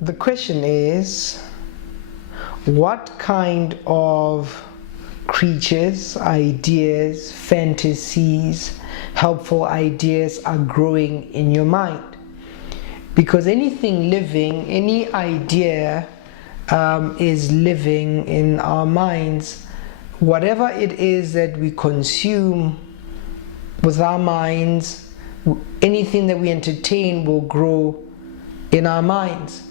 The question is, what kind of creatures, ideas, fantasies, helpful ideas are growing in your mind? Because anything living, any idea is living in our minds. Whatever it is that we consume with our minds, anything that we entertain will grow in our minds.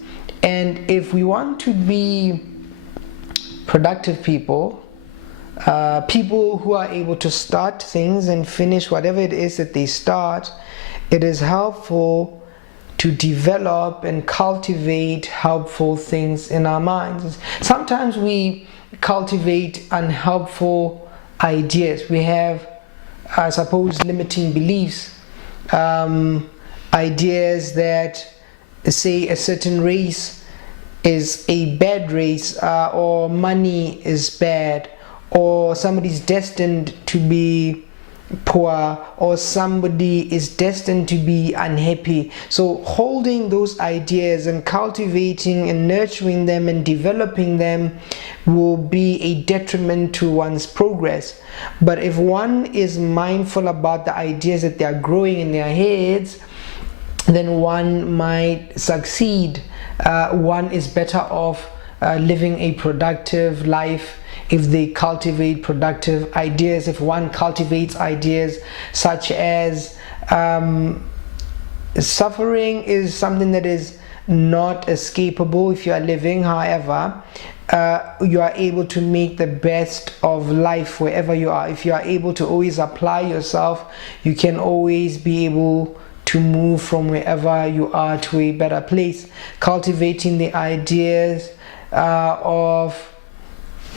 And if we want to be productive people, people who are able to start things and finish whatever it is that they start, it is helpful to develop and cultivate helpful things in our minds. Sometimes we cultivate unhelpful ideas. We have, I suppose, limiting beliefs, ideas that say a certain race is a bad race, or money is bad, or somebody's destined to be poor, or somebody is destined to be unhappy. So holding those ideas and cultivating and nurturing them and developing them will be a detriment to one's progress. But if one is mindful about the ideas that they are growing in their heads, then one might succeed. One is better off living a productive life if they cultivate productive ideas. If one cultivates ideas such as suffering is something that is not escapable if you are living. However, you are able to make the best of life wherever you are. If you are able to always apply yourself, you can always be able to move from wherever you are to a better place. Cultivating the ideas of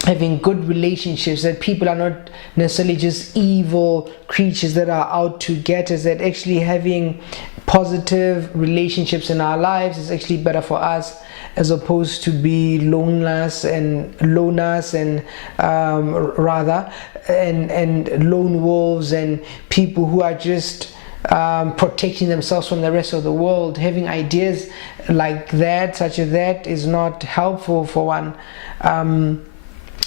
having good relationships, that people are not necessarily just evil creatures that are out to get us, that actually having positive relationships in our lives is actually better for us, as opposed to be loners and lone wolves and people who are just protecting themselves from the rest of the world. Having ideas like that, such as that, is not helpful for one.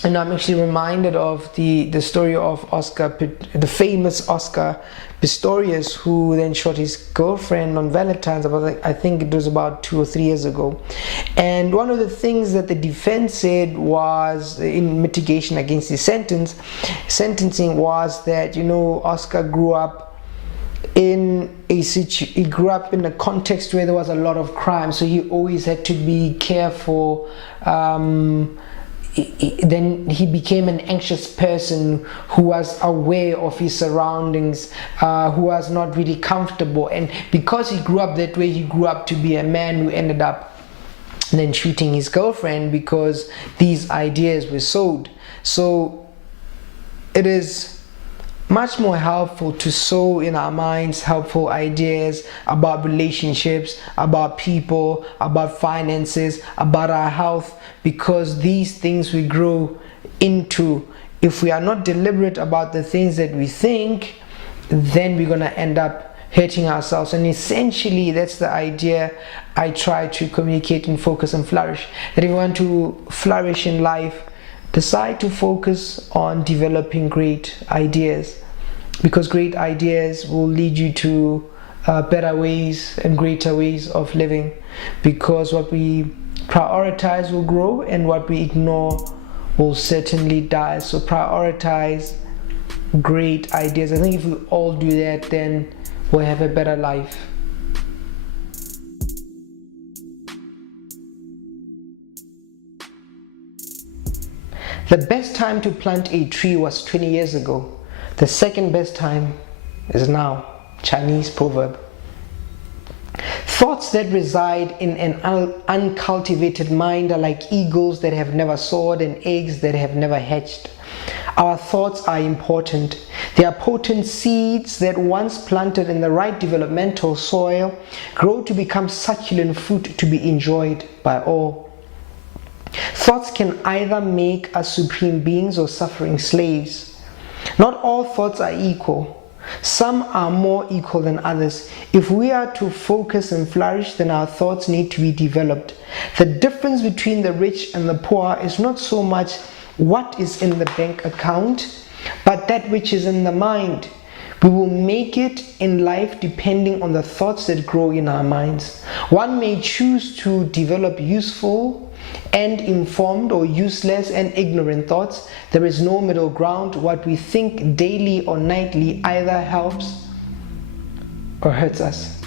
And I'm actually reminded of the story of the famous Oscar Pistorius, who then shot his girlfriend on Valentine's, I think it was about 2 or 3 years ago. And one of the things that the defense said was, in mitigation against his sentencing, was that, Oscar grew up in he grew up in a context where there was a lot of crime, so he always had to be careful. Then he became an anxious person who was aware of his surroundings, who was not really comfortable. And because he grew up that way, he grew up to be a man who ended up then shooting his girlfriend because these ideas were sowed. So it is much more helpful to sow in our minds helpful ideas about relationships, about people, about finances, about our health, because these things we grow into. If we are not deliberate about the things that we think, then we're going to end up hurting ourselves. And essentially, that's the idea I try to communicate in Focus and Flourish. That if you want to flourish in life, decide to focus on developing great ideas, because great ideas will lead you to better ways and greater ways of living. Because what we prioritize will grow, and what we ignore will certainly die. So prioritize great ideas. I think if we all do that, then we'll have a better life. The best time to plant a tree was 20 years ago. The second best time is now. Chinese proverb. Thoughts that reside in an uncultivated mind are like eagles that have never soared and eggs that have never hatched. Our thoughts are important. They are potent seeds that, once planted in the right developmental soil, grow to become succulent fruit to be enjoyed by all. Thoughts can either make us supreme beings or suffering slaves. Not all thoughts are equal. Some are more equal than others. If we are to focus and flourish, then our thoughts need to be developed. The difference between the rich and the poor is not so much what is in the bank account, but that which is in the mind. We will make it in life depending on the thoughts that grow in our minds. One may choose to develop useful and informed, or useless and ignorant thoughts. There is no middle ground. What we think daily or nightly either helps or hurts us.